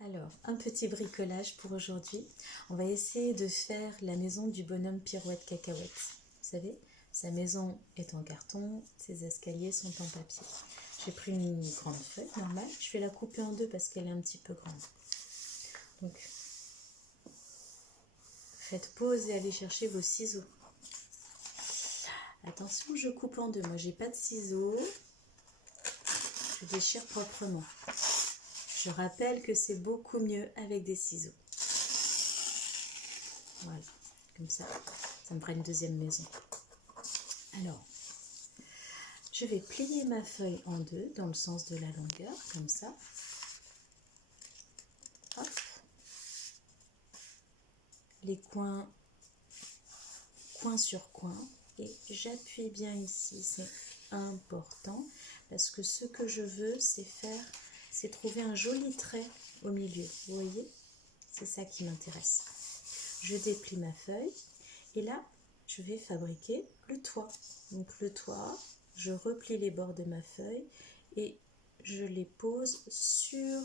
Alors, un petit bricolage pour aujourd'hui. On va essayer de faire la maison du bonhomme Pirouette Cacahuète. Vous savez, sa maison est en carton, ses escaliers sont en papier. J'ai pris une grande feuille normale, je vais la couper en deux parce qu'elle est un petit peu grande. Donc, faites pause et allez chercher vos ciseaux. Attention, je coupe en deux. Moi, j'ai pas de ciseaux. Je déchire proprement. Je rappelle que c'est beaucoup mieux avec des ciseaux. Voilà, comme ça me fera une deuxième maison. Alors, je vais plier ma feuille en deux dans le sens de la longueur, comme ça. Hop. Les coins, coin sur coin. Et j'appuie bien ici, c'est important. Parce que ce que je veux, c'est trouver un joli trait au milieu. Vous voyez? C'est ça qui m'intéresse. Je déplie ma feuille. Et là, je vais fabriquer le toit. Donc le toit, je replie les bords de ma feuille et je les pose sur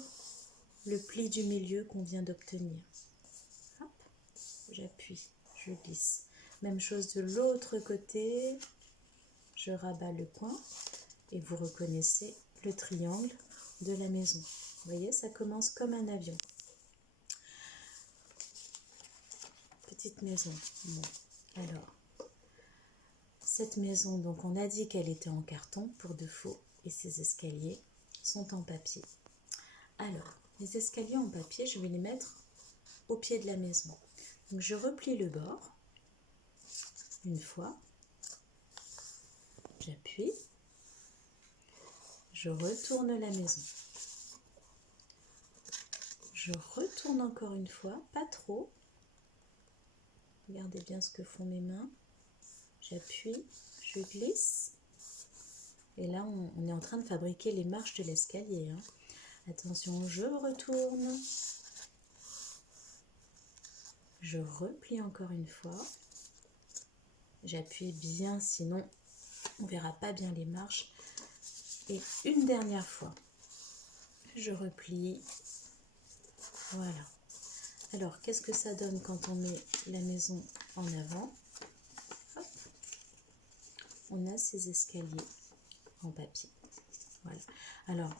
le pli du milieu qu'on vient d'obtenir. Hop, j'appuie, je glisse. Même chose de l'autre côté, je rabats le coin et vous reconnaissez le triangle de la maison. Vous voyez, ça commence comme un avion. Petite maison. Bon, alors, cette maison, donc on a dit qu'elle était en carton pour de faux et ses escaliers sont en papier. Alors, les escaliers en papier, je vais les mettre au pied de la maison. Donc je replie le bord une fois, j'appuie, je retourne la maison. Je retourne encore une fois, pas trop. Regardez bien ce que font mes mains. J'appuie, je glisse. Et là, on est en train de fabriquer les marches de l'escalier. Attention, je retourne. Je replie encore une fois. J'appuie bien, sinon on ne verra pas bien les marches. Et une dernière fois, je replie. Voilà. Alors, qu'est-ce que ça donne quand on met la maison en avant? Hop. On a ces escaliers en papier. Voilà. Alors,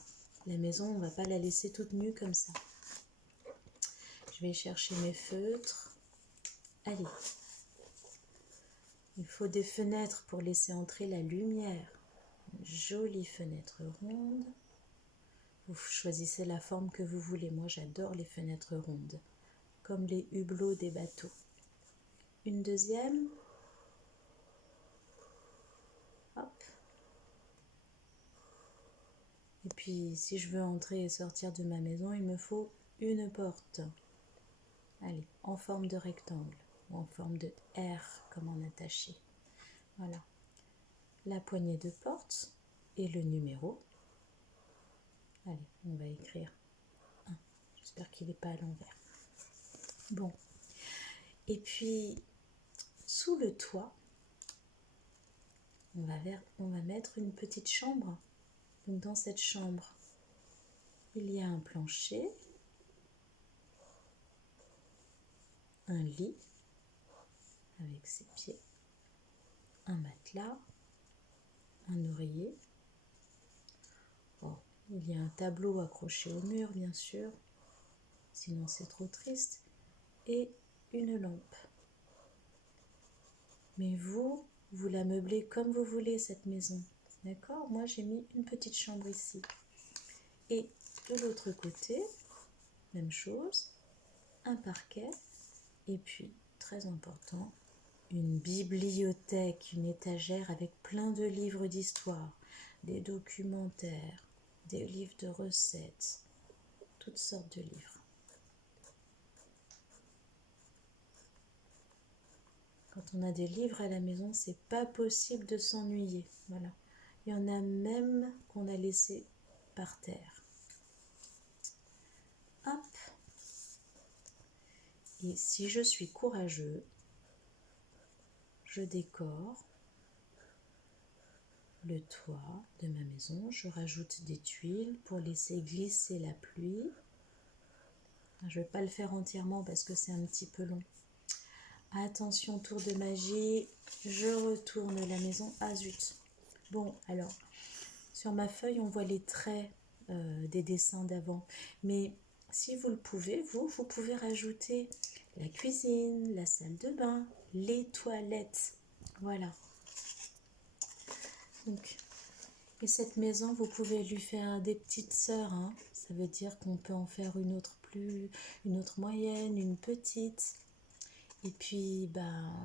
la maison, on ne va pas la laisser toute nue comme ça. Je vais chercher mes feutres. Allez. Il faut des fenêtres pour laisser entrer la lumière. Une jolie fenêtre ronde. Vous choisissez la forme que vous voulez. Moi, j'adore les fenêtres rondes, comme les hublots des bateaux. Une deuxième. Hop. Et puis, si je veux entrer et sortir de ma maison, il me faut une porte. Allez, en forme de rectangle ou en forme de R, comme en attaché. Voilà. La poignée de porte et le numéro. Allez, on va écrire 1. J'espère qu'il n'est pas à l'envers. Bon. Et puis, sous le toit, on va mettre une petite chambre. Donc, dans cette chambre, il y a un plancher, un lit avec ses pieds, un matelas, un oreiller. Oh, il y a un tableau accroché au mur, bien sûr, sinon c'est trop triste, et une lampe. Mais vous la meublez comme vous voulez, cette maison. D'accord? Moi, j'ai mis une petite chambre ici. Et de l'autre côté, même chose, un parquet, et puis, très important, une bibliothèque, une étagère avec plein de livres d'histoire, des documentaires, des livres de recettes, toutes sortes de livres. Quand on a des livres à la maison, c'est pas possible de s'ennuyer. Voilà. Il y en a même qu'on a laissé par terre. Hop. Et si je suis courageux, je décore le toit de ma maison. Je rajoute des tuiles pour laisser glisser la pluie. Je ne vais pas le faire entièrement parce que c'est un petit peu long. Attention, tour de magie. Je retourne la maison. Ah zut. Bon, alors, sur ma feuille, on voit les traits des dessins d'avant. Mais si vous le pouvez, vous pouvez rajouter la cuisine, la salle de bain, les toilettes. Voilà. Donc, et cette maison, vous pouvez lui faire des petites sœurs. Hein. Ça veut dire qu'on peut en faire une autre moyenne, une petite. Et puis,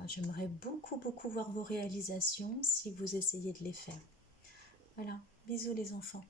j'aimerais beaucoup voir vos réalisations si vous essayez de les faire. Voilà, bisous les enfants.